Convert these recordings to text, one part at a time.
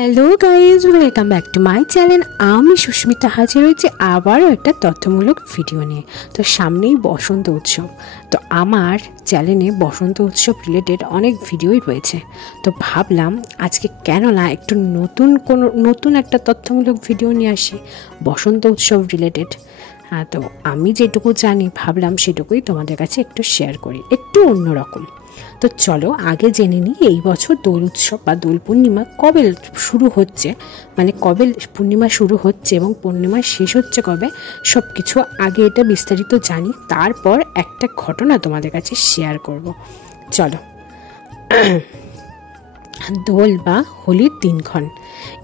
Hello guys, welcome back to my channel. আমি সুস্মিতা হাজির হয়েছি আবারও একটা তথ্যমূলক ভিডিও নিয়ে। তো সামনেই বসন্ত উৎসব, তো আমার চ্যানেলে বসন্ত উৎসব রিলেটেড অনেক ভিডিওই রয়েছে। তো ভাবলাম আজকে কেন না একটু নতুন একটা তথ্যমূলক ভিডিও নিয়ে আসি বসন্ত উৎসব রিলেটেড। তো আমি যেটুকু জানি ভাবলাম সেটুকুই তোমাদের কাছে একটু শেয়ার করি, একটু অন্যরকম। তো চলো আগে জেনে নিই এই বছর দোল উৎসব বা দোল পূর্ণিমা কবে শুরু হচ্ছে, মানে কবে পূর্ণিমা শুরু হচ্ছে এবং পূর্ণিমা শেষ হচ্ছে কবে, সব কিছু আগে এটা বিস্তারিত জানি, তারপর একটা ঘটনা তোমাদের কাছে শেয়ার করব। চলো। দোল বা হোলির দিনক্ষণ,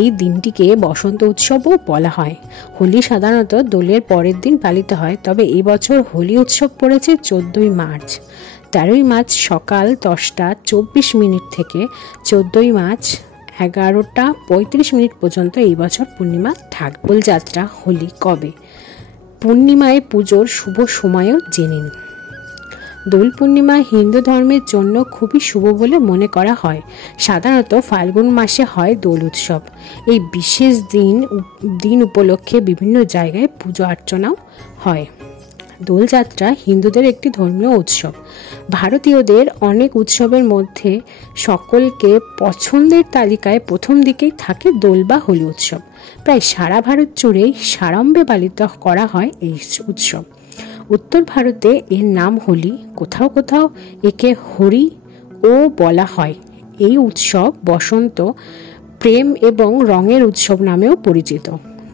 এই দিনটিকে বসন্ত উৎসবও বলা হয়। হোলি সাধারণত দোলের পরের দিন পালিত হয়, তবে এই বছর হোলি উৎসব পড়েছে 14ই মার্চ। 13ই মার্চ সকাল 10:24 থেকে 14ই মার্চ 11:35 পর্যন্ত এই বছর পূর্ণিমা থাকবে। দোলযাত্রা হোলি কবে, পূর্ণিমায় পুজোর শুভ সময়ও জেনে নিন। দোল পূর্ণিমা হিন্দু ধর্মের জন্য খুবই শুভ বলে মনে করা হয়। সাধারণত ফাল্গুন মাসে হয় দোল উৎসব। এই বিশেষ দিন উপলক্ষে বিভিন্ন জায়গায় পুজো অর্চনাও হয়। দোলযাত্রা হিন্দুদের একটি ধর্মীয় উৎসব। ভারতীয়দের অনেক উৎসবের মধ্যে সকলকে পছন্দের তালিকায় প্রথম দিকেই থাকে দোল বা হোলি উৎসব। প্রায় সারা ভারত জুড়েই সাড়ম্বরে পালিত করা হয় এই উৎসব। উত্তর ভারতে এর নাম হোলি, কোথাও কোথাও একে হরিও বলা হয়। এই উৎসব বসন্ত, প্রেম এবং রঙের উৎসব নামেও পরিচিত।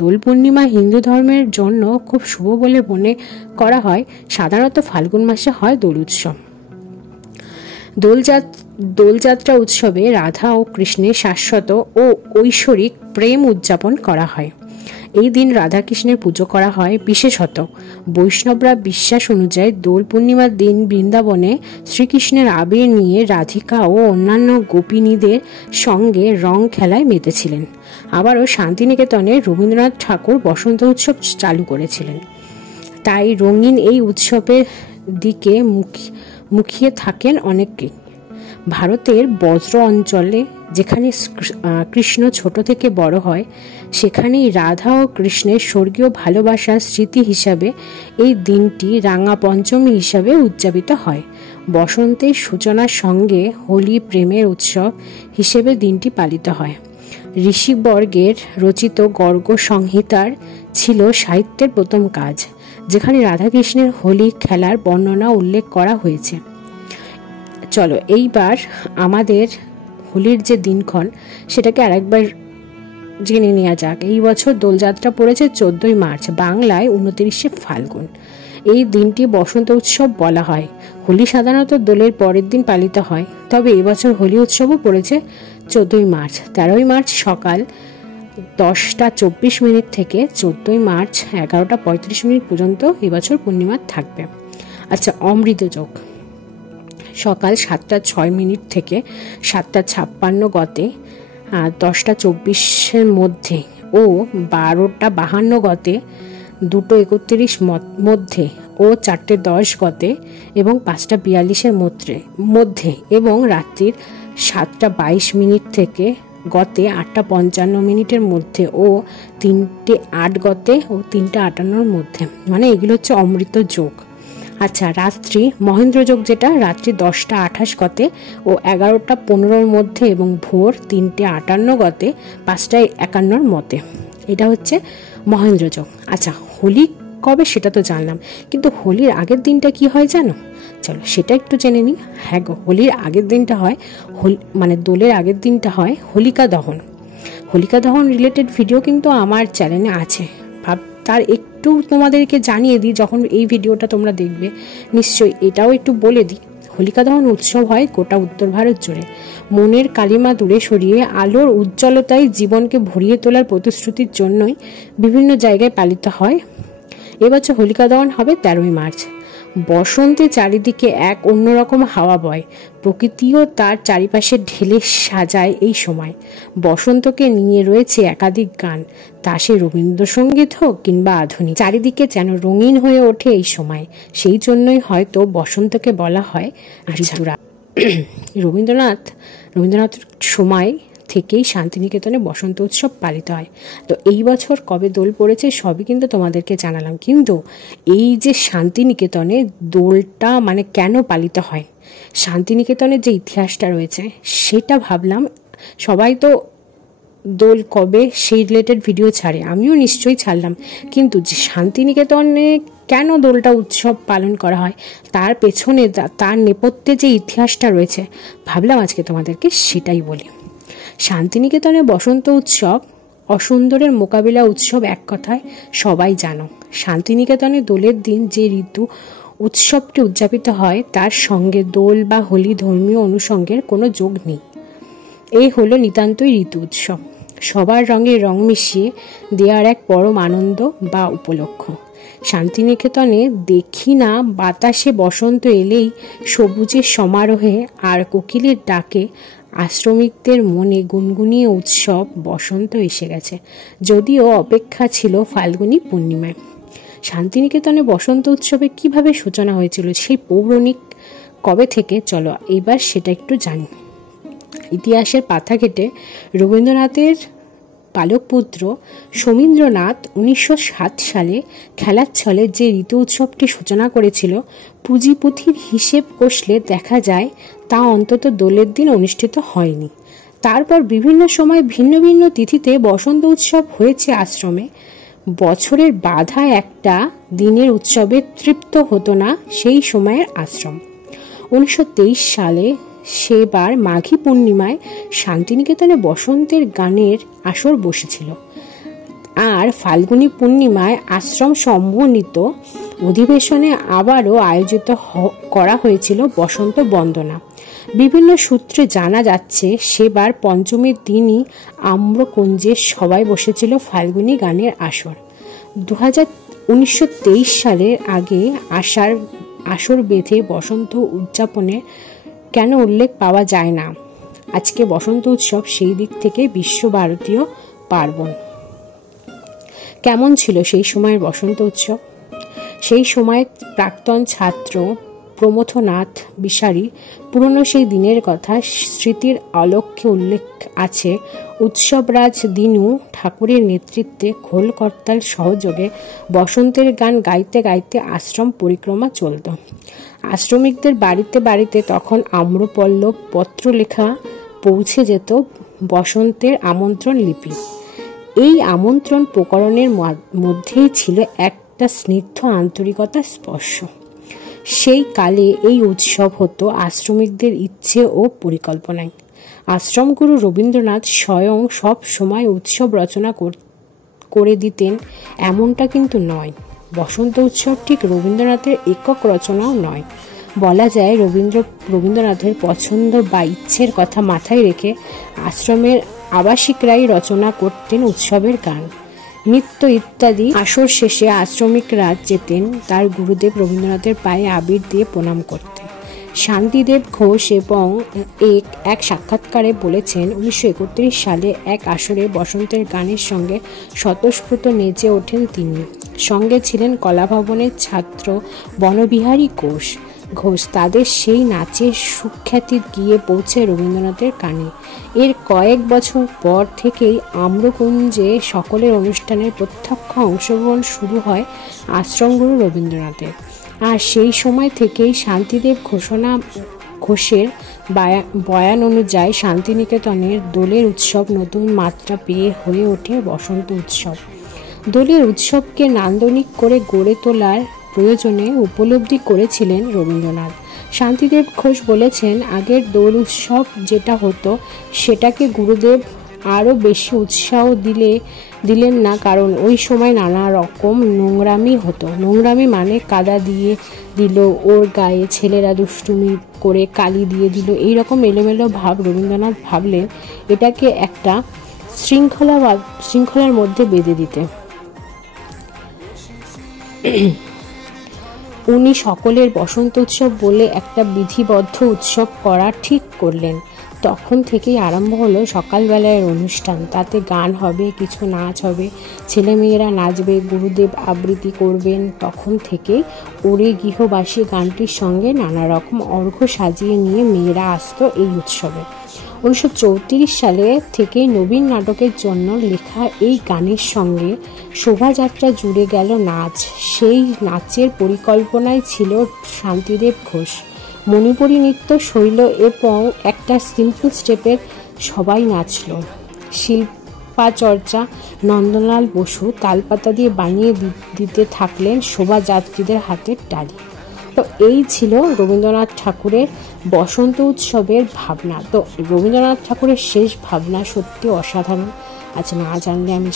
দোল পূর্ণিমা হিন্দু ধর্মের জন্য খুব শুভ বলে মনে করা হয়। সাধারণত ফাল্গুন মাসে হয় দোল উৎসব। দোলযাত্রা উৎসবে রাধা ও কৃষ্ণের শাশ্বত ও ঐশ্বরিক প্রেম উদযাপন করা হয়। এই দিন রাধাকৃষ্ণের পুজো করা হয়। বিশেষত বৈষ্ণবরা বিশ্বাস অনুযায়ী দোল পূর্ণিমার দিন বৃন্দাবনে শ্রীকৃষ্ণের আবির নিয়ে রাধিকা ও অন্যান্য গোপিনীদের সঙ্গে রং খেলায় মেতেছিলেন। আবারও শান্তিনিকেতনে রবীন্দ্রনাথ ঠাকুর বসন্ত উৎসব চালু করেছিলেন। তাই রঙিন এই উৎসবের দিকে মুখিয়ে থাকেন অনেকেই। ভারতের বজ্র অঞ্চলে, যেখানে কৃষ্ণ ছোট থেকে বড় হয়, সেখানেই রাধা ও কৃষ্ণের স্বর্গীয় ভালোবাসার স্মৃতি হিসাবে এই দিনটি রাঙা পঞ্চমী হিসাবে উদযাপিত হয়। বসন্তের সূচনার সঙ্গে হোলি প্রেমের উৎসব হিসেবে দিনটি পালিত হয়। ঋষিবর্গের রচিত গর্গ সংহিতার ছিল সাহিত্যের প্রথম কাজ, যেখানে রাধাকৃষ্ণের হোলি খেলার বর্ণনা উল্লেখ করা হয়েছে। চলো এইবার আমাদের হোলির যে দিনক্ষণ সেটাকে আরেকবার জেনে নেওয়া যাক। এই বছর দোলযাত্রা পড়েছে 14ই মার্চ, বাংলায় 29শে ফাল্গুন। এই দিনটি বসন্ত উৎসব বলা হয়। হোলি সাধারণত দোলের পরের দিন পালিত হয়, তবে এবছর হোলি উৎসবও পড়েছে 14ই মার্চ। 13ই মার্চ সকাল 10:24 থেকে 14ই মার্চ 11:35 পর্যন্ত এবছর পূর্ণিমা থাকবে। আচ্ছা, অমৃত যোগ সকাল 7:06 থেকে 7:56 গতে, 10:24 মধ্যে ও 12:52 গতে, 2:31 মধ্যে ও 4:10 গতে এবং 5:42 মধ্যে এবং রাত্রির 7:22 থেকে গতে 8:55 মধ্যে ও 3:08 গতে ও 3:58 মধ্যে, মানে এগুলো হচ্ছে অমৃত যোগ। আচ্ছা, রাত্রি মহেন্দ্র যোগ, যেটা রাত্রি 10:28 গতে ও 11:15 মধ্যে এবং ভোর 3:58 গতে 5:51 মতে, এটা হচ্ছে মহেন্দ্র যোগ। আচ্ছা, হোলি কবে সেটা তো জানলাম, কিন্তু হোলির আগের দিনটা কি হয় জানো? চলো সেটা একটু জেনে নিই। হ্যাঁ গো, হোলির আগের দিনটা হয় মানে দোলের আগের দিনটা হয় হোলিকা দহন। হোলিকা দহন রিলেটেড ভিডিও কিন্তু আমার চ্যানেলে আছে। তার একটু তোমাদেরকে জানিয়ে দিই, যখন এই ভিডিওটা তোমরা দেখবে নিশ্চয়ই এটাও একটু বলে দিই। হোলিকা দহন উৎসব হয় গোটা উত্তর ভারত জুড়ে। মনের কালিমা দূরে সরিয়ে আলোর উজ্জ্বলতায় জীবনকে ভরিয়ে তোলার প্রতিশ্রুতির জন্যই বিভিন্ন জায়গায় পালিত হয়। এবছর হোলিকা দহন হবে 13ই মার্চ। বসন্তে চারিদিকে এক অন্যরকম হাওয়া বয়, প্রকৃতিও তার চারিপাশে ঢেলে সাজায় এই সময়। বসন্তকে নিয়ে রয়েছে একাধিক গান, তা সে রবীন্দ্রসঙ্গীত হোক কিংবা আধুনিক, চারিদিকে যেন রঙিন হয়ে ওঠে এই সময়। সেই জন্যই হয়তো বসন্তকে বলা হয় ঋতুরাজ। রবীন্দ্রনাথ সময় থেকেই শান্তিনিকেতনে বসন্ত উৎসব পালিত হয়। তো এই বছর কবে দোল পড়েছে সবই কিন্তু তোমাদেরকে জানালাম, কিন্তু এই যে শান্তিনিকেতনে দোলটা মানে কেন পালিত হয়, শান্তিনিকেতনের যে ইতিহাসটা রয়েছে সেটা ভাবলাম। সবাই তো দোল কবে সেই রিলেটেড ভিডিও ছাড়ে, আমিও নিশ্চয়ই ছাড়লাম, কিন্তু যে শান্তিনিকেতনে কেন দোলটা উৎসব পালন করা হয় তার পেছনে তার নেপথ্যে যে ইতিহাসটা রয়েছে ভাবলাম আজকে তোমাদেরকে সেটাই বলি। শান্তিনিকেতনে বসন্ত উৎসব অসুন্দরের মোকাবিলা উৎসব, এক কথায় সবাই জানো। শান্তিনিকেতনে দোলের দিন যে ঋতু উৎসবটি উদযাপিত হয় তার সঙ্গে দোল বা হোলি ধর্মীয় অনুষঙ্গের কোনো যোগ নেই। এই হলো নিতান্তই ঋতু উৎসব, সবার রঙে রং মিশিয়ে দেওয়ার এক পরম আনন্দ বা উপলক্ষ। শান্তিনিকেতনে দেখি না বাতাসে বসন্ত এলেই সবুজের সমারোহে আর কোকিলের ডাকে আশ্রমিকদের মনে গুনগুনিয়ে উৎসব বসন্ত এসে গেছে, যদিও অপেক্ষা ছিল ফাল্গুনী পূর্ণিমায়। শান্তিনিকেতনে বসন্ত উৎসবে কিভাবে সূচনা হয়েছিল, সেই পৌরাণিক কবে থেকে, চলো এবার সেটা একটু জানি। ইতিহাসের পাতা ঘেটে রবীন্দ্রনাথের পালক পুত্র সমীন্দ্রনাথ 1907 সালে খেলার ছলে যে ঋতু উৎসবটি সূচনা করেছিল, পুঁজিপুঁথির হিসেব কষলে দেখা যায় তা অন্তত দোলের দিন অনুষ্ঠিত হয়নি। তারপর বিভিন্ন সময় ভিন্ন ভিন্ন তিথিতে বসন্ত উৎসব হয়েছে আশ্রমে। বছরের বাধা একটা দিনের উৎসবে তৃপ্ত হতো না সেই সময়ের আশ্রম। 1923 সালে সেবার মাঘী পূর্ণিমায় শান্তিনিকেতনে বসন্তের গানের আসর বসেছিল, আর ফাল্গুনী পূর্ণিমায় আশ্রম সমন্বিত অধিবেশনে আবারও আয়োজিত করা হয়েছিল বসন্ত বন্দনা। বিভিন্ন সূত্রে জানা যাচ্ছে সেবার পঞ্চমীর দিনই আম্রকুঞ্জে সবাই বসেছিল ফাল্গুনী গানের আসর। 1923 সালের আগে আসর বেঁধে বসন্ত উদযাপনে কেন উল্লেখ পাওয়া যায় না? আজকে বসন্ত উৎসব সেই দিক থেকে বিশ্বভারতীয় পার্বণ। কেমন ছিল সেই সময়ের বসন্ত উৎসব? সেই সময়ের প্রাক্তন ছাত্র প্রমথনাথ বিশারী পুরনো সেই দিনের কথা স্মৃতির আলোক্যে উল্লেখ আছে। উৎসবরাজ দিনু ঠাকুরের নেতৃত্বে খোল করতাল সহযোগে বসন্তের গান গাইতে গাইতে আশ্রম পরিক্রমা চলত। আশ্রমিকদের বাড়িতে বাড়িতে তখন আম্রপল্লব পত্র লেখা পৌঁছে যেত বসন্তের আমন্ত্রণ লিপি। এই আমন্ত্রণ প্রকরণের মধ্যেই ছিল একটা স্নিগ্ধ আন্তরিকতার স্পর্শ। সেই কালে এই উৎসব হতো আশ্রমিকদের ইচ্ছে ও পরিকল্পনায়। আশ্রমগুরু রবীন্দ্রনাথ স্বয়ং সব সময় উৎসব রচনা করে দিতেন এমনটা কিন্তু নয়। বসন্ত উৎসব ঠিক রবীন্দ্রনাথের একক রচনাও নয়। বলা যায় রবীন্দ্রনাথের পছন্দ বা ইচ্ছের কথা মাথায় রেখে আশ্রমের আবাসিকরাই রচনা করতেন উৎসবের গান, নৃত্য ইত্যাদি। আসর শেষে আশ্রমিকরা যেতেন তার গুরুদেব রবীন্দ্রনাথের পায়ে আবির দিয়ে প্রণাম করতে। শান্তিদেব ঘোষ এবং এক সাক্ষাৎকারে বলেছেন, 1931 সালে এক আসরে বসন্তের গানের সঙ্গে স্বতঃস্ফূর্ত নেচে ওঠেন তিনি। সঙ্গে ছিলেন কলাভবনের ছাত্র বনবিহারী ঘোষ। তাদের সেই নাচের সুখ্যাতি গিয়ে পৌঁছে রবীন্দ্রনাথের কানে। এর কয়েক বছর পর থেকেই আম্রকুঞ্জে সকলের অনুষ্ঠানের প্রত্যক্ষ অংশগ্রহণ শুরু হয় আশ্রমগুরু রবীন্দ্রনাথের। আর সেই সময় থেকেই শান্তিদেব ঘোষের বয়ান অনুযায়ী শান্তিনিকেতনের দোলের উৎসব নতুন মাত্রা পেয়ে হয়ে ওঠে বসন্ত উৎসব। দোলের উৎসবকে নান্দনিক করে গড়ে তোলার প্রয়োজনে উপলব্ধি করেছিলেন রবীন্দ্রনাথ। শান্তিদেব ঘোষ বলেছেন, আগের দোল উৎসব যেটা হতো সেটাকে গুরুদেব আরও বেশি উৎসাহ দিলেন না, কারণ ওই সময় নানা রকম নোংরামি হতো। নোংরামি মানে কাদা দিয়ে দিল ওর গায়ে, ছেলেরা দুষ্টুমি করে কালি দিয়ে দিল, এইরকম এলোমেলো ভাব। রবীন্দ্রনাথ ভাবলেন এটাকে একটা শৃঙ্খলার মধ্যে বেঁধে দিতে। উনি সকলের বসন্ত উৎসব বলে একটা বিধিবদ্ধ উৎসব করা ঠিক করলেন। তখন থেকেই আরম্ভ হলো সকালবেলার অনুষ্ঠান। তাতে গান হবে, কিছু নাচ হবে, ছেলেমেয়েরা নাচবে, গুরুদেব আবৃত্তি করবেন। তখন থেকেই ওরে গৃহবাসী গানটির সঙ্গে নানা রকম অর্ঘ্য সাজিয়ে নিয়ে মেয়েরা আসতো এই উৎসবে। 1934 সালে থেকে নবীন নাটকের জন্য লেখা এই গানের সঙ্গে শোভাযাত্রা জুড়ে গেল নাচ। সেই নাচের পরিকল্পনায় ছিল শান্তিদেব ঘোষ। মণিপুরী নৃত্য শৈল এবং একটা সিম্পল স্টেপের সবাই নাচল। শিল্পাচর্চা নন্দলাল বসু তালপাতা দিয়ে বানিয়ে দিতে থাকলেন শোভাযাত্রীদের হাতের তালি। তো এই ছিল রবীন্দ্রনাথ ঠাকুরের বসন্ত উৎসবের ভাবনা। তো রবীন্দ্রনাথ ঠাকুরের শেষ ভাবনা সত্যি অসাধারণ। আজ না জানলে আমি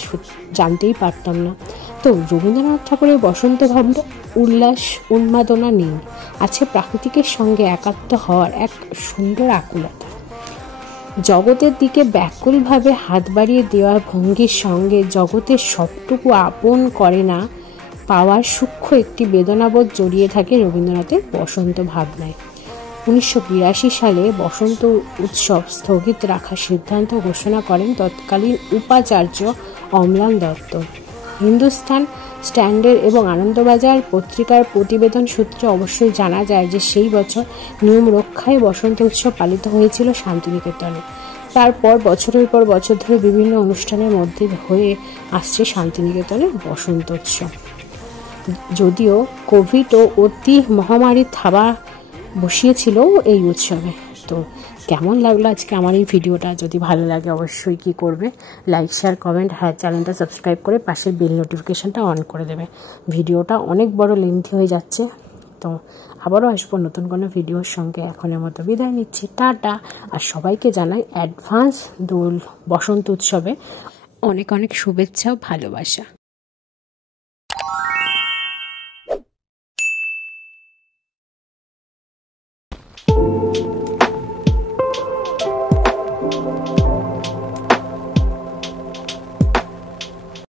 জানতেই পারতাম না। তো রবীন্দ্রনাথ ঠাকুরের বসন্ত ভাবনা উল্লাস উন্মাদনা নেই, আছে প্রাকৃতিকের সঙ্গে একাত্ম হওয়ার এক সুন্দর আকুলতা। জগতের দিকে ব্যাকুলভাবে হাত বাড়িয়ে দেওয়ার ভঙ্গির সঙ্গে জগতের সবটুকু আপন করে না পাওয়ার সূক্ষ্ম একটি বেদনাবোধ জড়িয়ে থাকে রবীন্দ্রনাথের বসন্ত ভাবনায়। 1982 সালে বসন্ত উৎসব স্থগিত রাখার সিদ্ধান্ত ঘোষণা করেন তৎকালীন উপাচার্য অম্লান দত্ত। হিন্দুস্তান স্ট্যান্ডার্ড এবং আনন্দবাজার পত্রিকার প্রতিবেদন সূত্রে অবশ্যই জানা যায় যে সেই বছর নিয়ম রক্ষায় বসন্ত উৎসব পালিত হয়েছিল শান্তিনিকেতনে। তারপর বছরের পর বছর ধরে বিভিন্ন অনুষ্ঠানের মধ্যে হয়ে আসছে শান্তিনিকেতনের বসন্ত উৎসব। যদিও কোভিড ও অতি মহামারীর থাবা বসিয়েছিল এই উৎসবে। তো কেমন লাগলো আজকে আমার এই ভিডিওটা? যদি ভালো লাগে অবশ্যই কি করবে, লাইক শেয়ার কমেন্ট, হ্যাঁ চ্যানেলটা সাবস্ক্রাইব করে পাশের বেল নোটিফিকেশানটা অন করে দেবে। ভিডিওটা অনেক বড় লেন্থি হয়ে যাচ্ছে। তো আবারও আসবো নতুন কোনো ভিডিওর সঙ্গে। এখনের মতো বিদায় নিচ্ছি, টাটা। আর সবাইকে জানাই অ্যাডভান্স দোল বসন্ত উৎসবে অনেক অনেক শুভেচ্ছা ও ভালোবাসা।